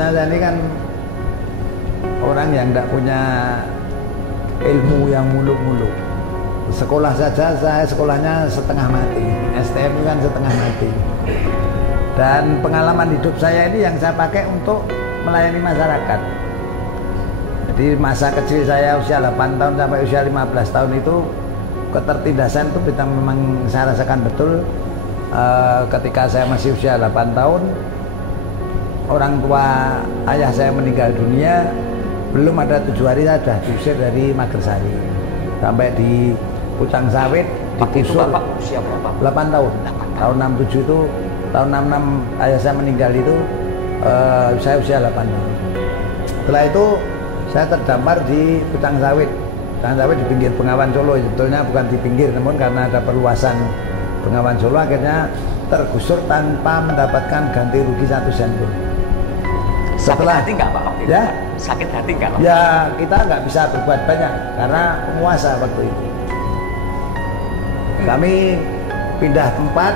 sebetulnya saya ini kan orang yang tidak punya ilmu yang muluk-muluk. Sekolah saja saya sekolahnya setengah mati, STM kan setengah mati. Dan pengalaman hidup saya ini yang saya pakai untuk melayani masyarakat. Jadi masa kecil saya usia 8 tahun sampai usia 15 tahun itu ketertindasan itu kita memang saya rasakan betul. Ketika saya masih usia 8 tahun, orang tua ayah saya meninggal dunia, belum ada 7 hari saya sudah diusir dari Magersari sampai di Pucang Sawit, digusur. Bapak usia berapa? 8 tahun. Tahun 67 itu, tahun 66 ayah saya meninggal itu, saya usia 8 tahun. Setelah itu saya terdampar di Pucang Sawit. Pucang Sawit di pinggir Bengawan Solo, sebetulnya bukan di pinggir, namun karena ada perluasan Bengawan Solo akhirnya tergusur tanpa mendapatkan ganti rugi 1 sen pun. Setelah, sakit hati nggak Pak? Ya? Sakit hati nggak Pak? Ya kita nggak bisa berbuat banyak karena penguasa waktu itu. Kami pindah tempat,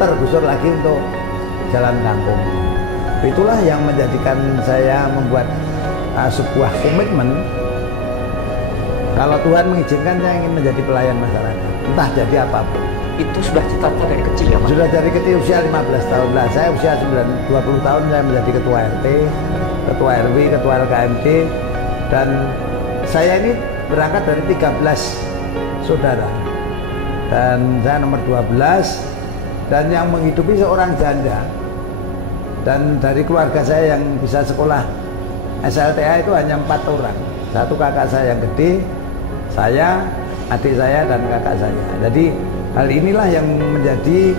tergusur lagi untuk jalan kampung. Itulah yang menjadikan saya membuat sebuah komitmen. Kalau Tuhan mengizinkan, saya ingin menjadi pelayan masyarakat, entah jadi apapun. Itu sudah cita-cita dari kecil ya Pak? Sudah dari kecil, usia 15 tahun lah. Saya usia 20 tahun saya menjadi ketua RT, ketua RW, ketua LKMD. Dan saya ini berangkat dari 13 saudara. Dan saya nomor 12. Dan yang menghidupi seorang janda. Dan dari keluarga saya yang bisa sekolah SLTA itu hanya 4 orang. Satu kakak saya yang gede, saya, adik saya, dan kakak saya. Jadi hal inilah yang menjadi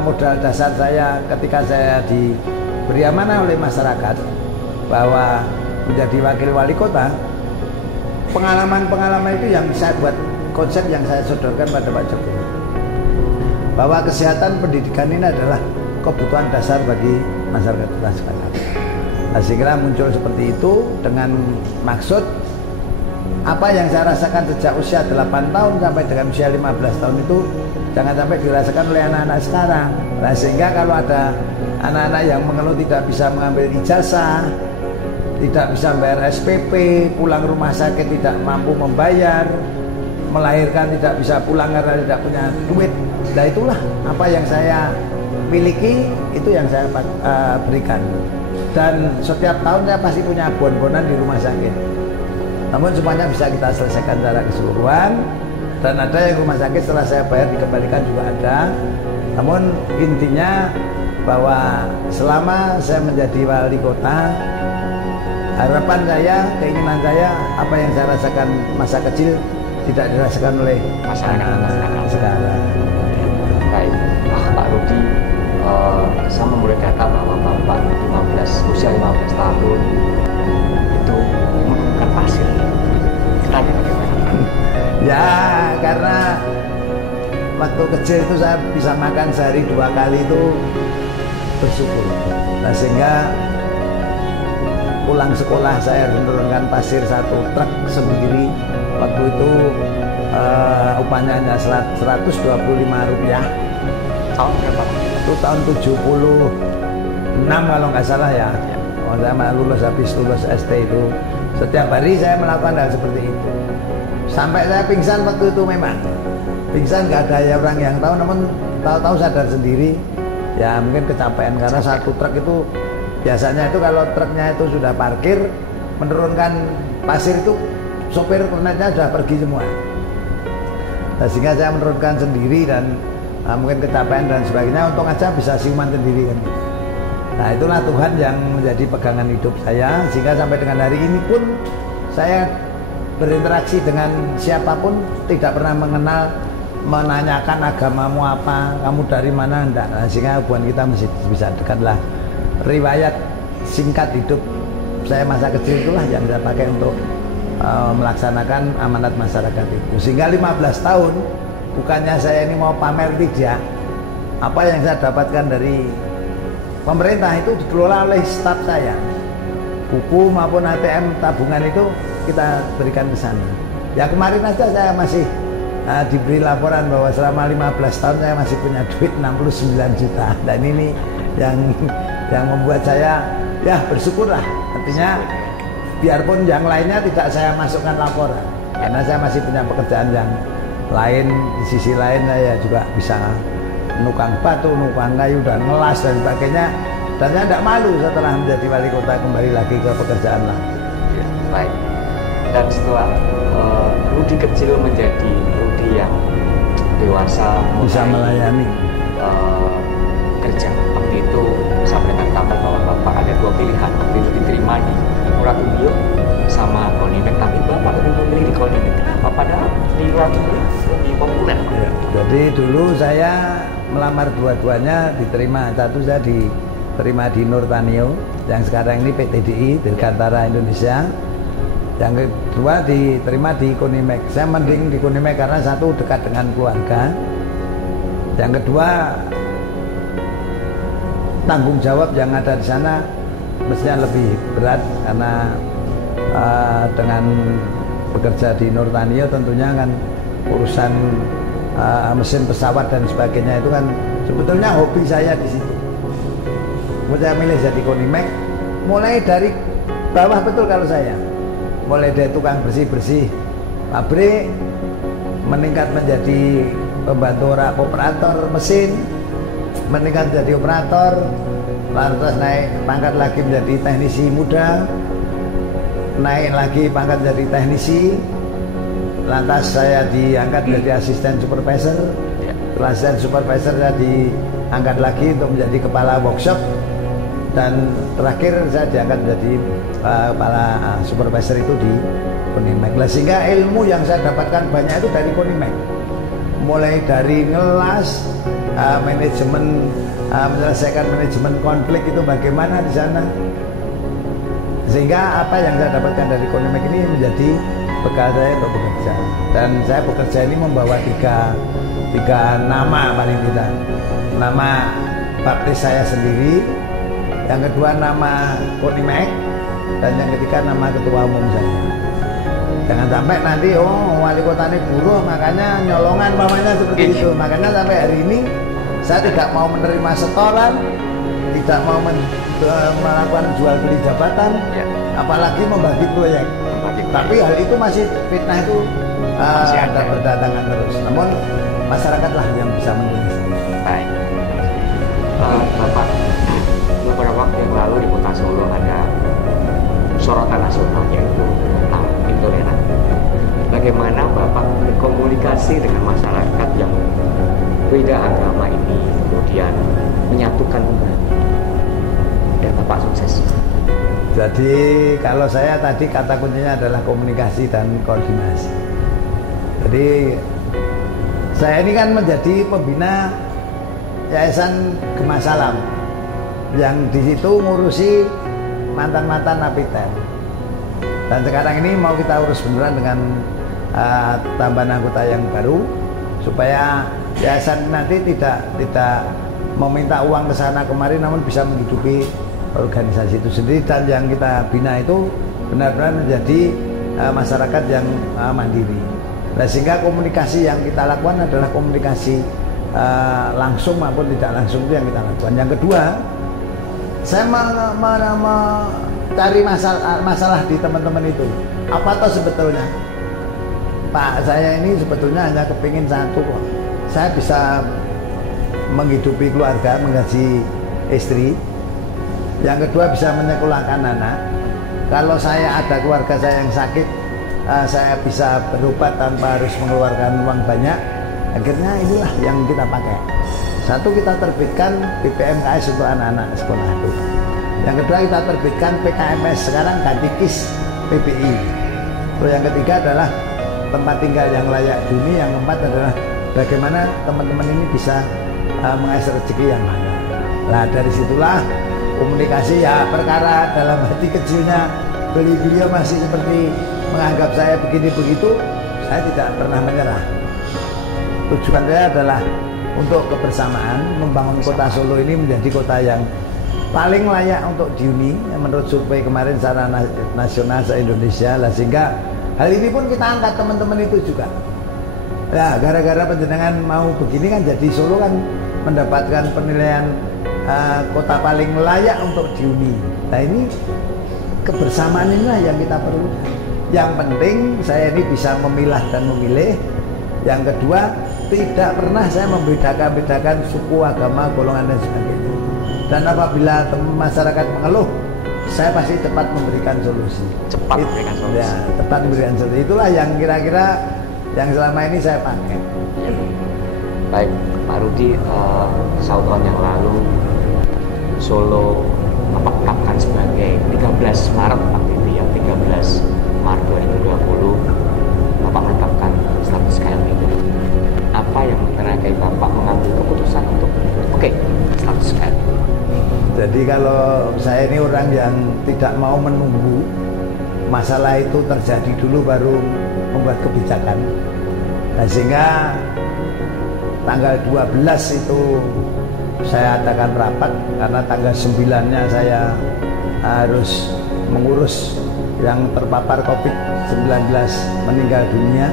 modal dasar saya ketika saya diberi amanah oleh masyarakat bahwa menjadi wakil wali kota. Pengalaman-pengalaman itu yang saya buat konsep yang saya sodorkan pada Pak Jokowi, bahwa kesehatan pendidikan ini adalah kebutuhan dasar bagi masyarakat kita sekalian. Nah, sehingga muncul seperti itu dengan maksud apa yang saya rasakan sejak usia 8 tahun sampai dengan usia 15 tahun itu jangan sampai dirasakan oleh anak-anak sekarang. Nah, sehingga kalau ada anak-anak yang mengeluh tidak bisa mengambil ijazah, tidak bisa bayar SPP, pulang rumah sakit tidak mampu membayar, melahirkan tidak bisa pulang karena tidak punya duit. Nah, itulah apa yang saya miliki, itu yang saya berikan. Dan setiap tahun saya pasti punya bon-bonan di rumah sakit. Namun semuanya bisa kita selesaikan secara keseluruhan. Dan ada yang rumah sakit setelah saya bayar dikembalikan juga ada. Namun intinya bahwa selama saya menjadi wali kota, harapan saya, keinginan saya, apa yang saya rasakan masa kecil tidak dirasakan oleh masyarakat sekarang. Baik, Pak Rudi, saya memulai data bahwa Bapak usia 15 tahun itu menemukan pasir. Ceritanya bagaimana? Ya, karena waktu kecil itu saya bisa makan sehari 2 kali itu bersyukur. Nah, sehingga pulang sekolah saya menurunkan pasir 1 truk sendiri. Waktu itu upahnya hanya Rp125. Tahun berapa? Itu tahun 76 kalau nggak salah ya. Kalau saya habis lulus ST itu, setiap hari saya melakukan hal seperti itu. Sampai saya pingsan waktu itu memang. Pingsan nggak ada ya orang yang tahu, namun tahu-tahu sadar sendiri. Ya mungkin kecapean karena 1 truk itu biasanya itu kalau truknya itu sudah parkir, menurunkan pasir itu sopir kernetnya sudah pergi semua. Nah, sehingga saya menurunkan sendiri dan mungkin kecapean dan sebagainya, untung aja bisa siuman sendiri kan. Nah, itulah Tuhan yang menjadi pegangan hidup saya, sehingga sampai dengan hari ini pun saya berinteraksi dengan siapapun tidak pernah menanyakan agamamu apa, kamu dari mana, enggak. Nah, sehingga hubungan kita masih bisa dekatlah. Riwayat singkat hidup saya masa kecil itulah yang saya pakai untuk melaksanakan amanat masyarakat itu. Sehingga 15 tahun bukannya saya ini mau pamer, tidak. Apa yang saya dapatkan dari pemerintah itu dikelola oleh staf saya. Buku maupun ATM tabungan itu kita berikan ke sana. Ya kemarin aja saya masih diberi laporan bahwa selama 15 tahun saya masih punya duit 69 juta. Dan ini yang membuat saya ya bersyukurlah. Artinya biarpun yang lainnya tidak saya masukkan laporan, karena saya masih punya pekerjaan yang lain. Di sisi lain saya juga bisa nukang batu, nukang kayu dan ngelas dan sebagainya. Dan saya tidak malu setelah menjadi wali kota kembali lagi ke pekerjaan lah. Ya, baik. Dan setelah Rudi kecil menjadi Rudi yang dewasa, bisa melayani kerja. Waktu itu saya katakan bahwa Bapak ada dua pilihan. Waktu itu diterima di Muratubio sama Konimek, tapi Bapak lebih memilih di Konimek. Kenapa? Padahal di Muratubio lebih populer. Ya, jadi dulu saya melamar dua-duanya diterima. Satu saya diterima di Nurtanio yang sekarang ini PTDI Dirgantara Indonesia. Yang kedua diterima di Konimek. Saya mending di Konimek karena satu dekat dengan keluarga. Yang kedua tanggung jawab yang ada di sana mestinya lebih berat karena dengan bekerja di Nurtanio tentunya kan urusan mesin pesawat dan sebagainya itu kan sebetulnya hobi saya di situ. Saya milih jadi Konimek mulai dari bawah betul kalau saya. Mulai dari tukang bersih-bersih pabrik, meningkat menjadi pembantu operator mesin, meningkat menjadi operator, lantas naik pangkat lagi menjadi teknisi muda, naik lagi pangkat menjadi teknisi, lantas saya diangkat menjadi asisten supervisor. Setelah asisten supervisor saya diangkat lagi untuk menjadi kepala workshop, dan terakhir saya diangkat menjadi kepala supervisor itu di Konimek. Sehingga ilmu yang saya dapatkan banyak itu dari Konimek, mulai dari ngelas, manajemen, menyelesaikan manajemen konflik itu bagaimana di sana, sehingga apa yang saya dapatkan dari Konimek ini menjadi bekal saya untuk bekerja. Dan saya bekerja ini membawa tiga nama paling tidak. Nama baptis saya sendiri, yang kedua nama Konimek, dan yang ketiga nama ketua umum saya. Jangan sampai nanti wali kota ini buruh makanya nyolongan mamanya seperti itu. Makanya sampai hari ini saya tidak mau menerima setoran, tidak mau melakukan jual beli jabatan, apalagi membagi proyek. Tapi hal itu masih fitnah itu ada berdatangan terus. Namun masyarakatlah yang bisa menilai. Baik. Bapak, beberapa waktu yang lalu di Kota Solo ada sorotan nasional yaitu tentang intoleran. Bagaimana Bapak berkomunikasi dengan masyarakat yang beda agama ini, kemudian menyatukan kembali, dan Bapak sukses? Jadi kalau saya tadi kata kuncinya adalah komunikasi dan koordinasi. Jadi saya ini kan menjadi pembina Yayasan Gema Salam yang di situ ngurusi mantan-mantan napiter. Dan sekarang ini mau kita urus beneran dengan tambahan anggota yang baru supaya yayasan nanti tidak meminta uang ke sana kemari, namun bisa menghidupi organisasi itu sendiri. Dan yang kita bina itu benar-benar menjadi masyarakat yang mandiri. Nah, sehingga komunikasi yang kita lakukan adalah komunikasi langsung maupun tidak langsung itu yang kita lakukan. Yang kedua, saya mencari masalah di teman-teman itu. Apa toh sebetulnya? Pak, saya ini sebetulnya hanya kepingin satu kok. Saya bisa menghidupi keluarga, menggaji istri. Yang kedua bisa menyekolahkan anak. Kalau saya ada keluarga saya yang sakit, saya bisa berobat tanpa harus mengeluarkan uang banyak. Akhirnya inilah yang kita pakai. Satu, kita terbitkan BPMKS untuk anak-anak sekolah itu. Yang kedua, kita terbitkan PKMS, sekarang ganti KIS PBI. Terus yang ketiga adalah tempat tinggal yang layak huni. Yang keempat adalah bagaimana teman-teman ini bisa mengais rezeki yang mana. Nah, dari situlah komunikasi, ya perkara dalam hati kecilnya beliau masih seperti menganggap saya begini begitu, saya tidak pernah menyerah. Tujuan saya adalah untuk kebersamaan, membangun kota Solo ini menjadi kota yang paling layak untuk dihuni menurut survei kemarin secara nasional se-Indonesia lah. Sehingga hal ini pun kita angkat teman-teman itu juga. Ya, gara-gara penjenengan mau begini kan jadi Solo kan mendapatkan penilaian kota paling layak untuk dihuni. Nah ini kebersamaan inilah yang kita perlu. Yang penting saya ini bisa memilah dan memilih. Yang kedua, tidak pernah saya membedakan suku, agama, golongan dan sebagainya. Dan apabila masyarakat mengeluh, saya pasti cepat memberikan solusi. Cepat memberikan solusi. Ya, cepat memberikan solusi. Itulah yang kira-kira yang selama ini saya pakai. Ya. Baik, Pak Rudi, 1 tahun yang lalu Solo Bapak tetapkan sebagai 13 Maret waktu itu ya, 13 Maret 2020 Bapak menetapkan status KLB itu. Apa yang menerangi Bapak mengambil keputusan untuk status KLB? Jadi kalau saya ini orang yang tidak mau menunggu masalah itu terjadi dulu baru membuat kebijakan. Nah, sehingga tanggal 12 itu saya adakan rapat karena tanggal 9-nya saya harus mengurus yang terpapar COVID-19 meninggal dunia.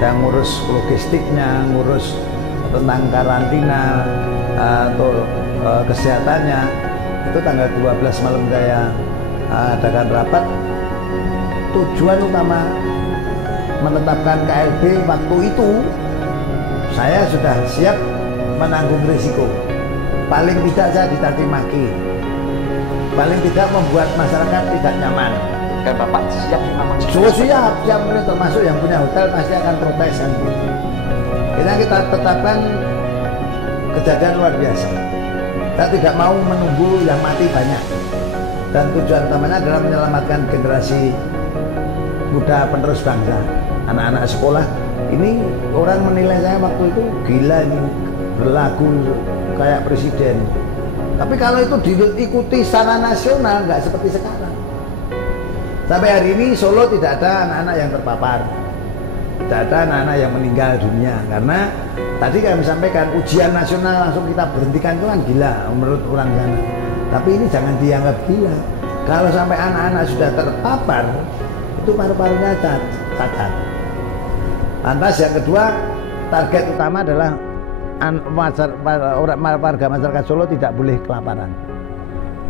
Saya ngurus logistiknya, ngurus tentang karantina atau kesehatannya. Itu tanggal 12 malam saya adakan rapat. Tujuan utama menetapkan KLB waktu itu, saya sudah siap menanggung risiko. Paling tidak saya dicaci maki, paling tidak membuat masyarakat tidak nyaman. Dan Bapak siap memang? Siap, termasuk yang punya hotel pasti akan protes kan gitu. Kita tetapkan kejadian luar biasa. Kita tidak mau menunggu yang mati banyak. Dan tujuan utamanya adalah menyelamatkan generasi muda penerus bangsa, anak-anak sekolah. Ini orang menilai saya waktu itu gila ini, berlagu kayak presiden. Tapi kalau itu diikuti secara nasional nggak seperti sekarang. Sampai hari ini Solo tidak ada anak-anak yang terpapar, tidak ada anak-anak yang meninggal dunia. Karena tadi kami sampaikan ujian nasional langsung kita berhentikan itu kan gila menurut orang sana. Tapi ini jangan dianggap gila. Kalau sampai anak-anak sudah terpapar, itu paru-parunya cacat. Lantas yang kedua, target utama adalah warga masyarakat Solo tidak boleh kelaparan.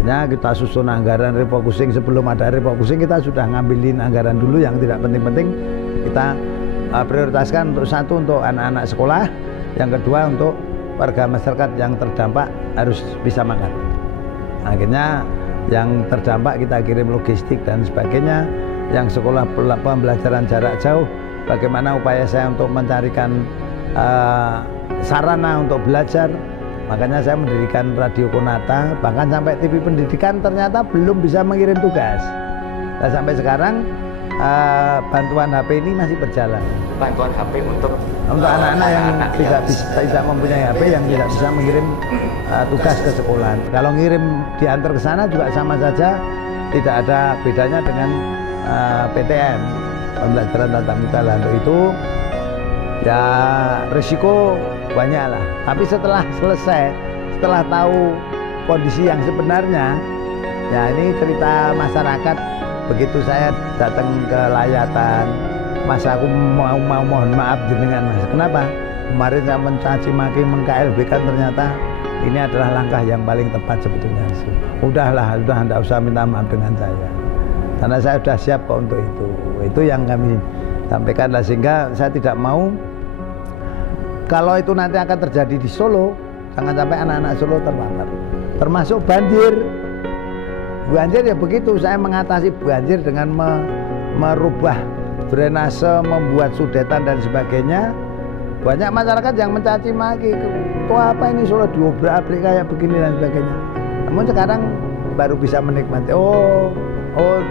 Ya, kita susun anggaran refocusing. Sebelum ada refocusing kita sudah ngambilin anggaran dulu yang tidak penting-penting. Kita prioritaskan untuk satu untuk anak-anak sekolah, yang kedua untuk warga masyarakat yang terdampak harus bisa makan. Akhirnya yang terdampak kita kirim logistik dan sebagainya. Yang sekolah pembelajaran jarak jauh, bagaimana upaya saya untuk mencarikan sarana untuk belajar. Makanya saya mendirikan Radio Konata, bahkan sampai TV Pendidikan ternyata belum bisa mengirim tugas. Nah, sampai sekarang bantuan HP ini masih berjalan. Bantuan HP untuk anak-anak yang tidak mempunyai HP, yang tidak bisa mengirim tugas ke sekolah. Kalau ngirim diantar ke sana juga sama saja, tidak ada bedanya dengan PTM, pembelajaran tatap muka. Untuk itu ya risiko banyak lah. Tapi setelah selesai, setelah tahu kondisi yang sebenarnya, ya ini cerita masyarakat. Begitu saya datang ke layatan, Mas aku mau mohon maaf jenengan Mas. Kenapa? Kemarin saya mencaci maki meng-KLB-kan, ternyata ini adalah langkah yang paling tepat sebetulnya. Udahlah, tidak usah minta maaf dengan saya. Karena saya sudah siap kok untuk itu. Itu yang kami sampaikan lah, sehingga saya tidak mau kalau itu nanti akan terjadi di Solo, jangan sampai anak-anak Solo terpapar. Termasuk banjir. Banjir ya begitu, saya mengatasi banjir dengan merubah drainase, membuat sudetan dan sebagainya. Banyak masyarakat yang mencaci maki, kok apa ini Solo diobrak-abrik kayak begini dan sebagainya. Namun sekarang baru bisa menikmati. Oh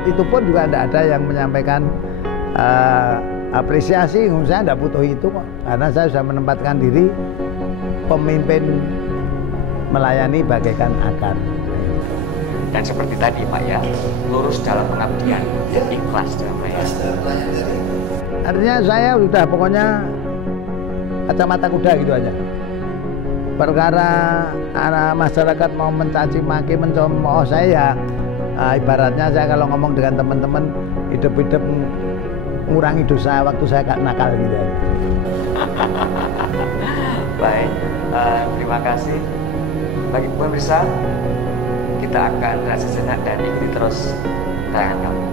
itu pun juga tidak ada yang menyampaikan apresiasi. Saya tidak butuh itu kok, karena saya sudah menempatkan diri pemimpin melayani bagaikan akar. Dan seperti tadi Pak ya, lurus dalam pengabdian dan ikhlas dalam melayani. Artinya saya sudah pokoknya kacamata kuda gitu aja. Perkara anak masyarakat mau mencaci maki, mencemooh saya, ibaratnya saya kalau ngomong dengan teman-teman, hidup-hidup ngurangi dosa waktu saya nakal gitu. Baik, terima kasih. Bagi pemirsa, Kita akan rehat sejenak dan ikuti terus tayangan kami.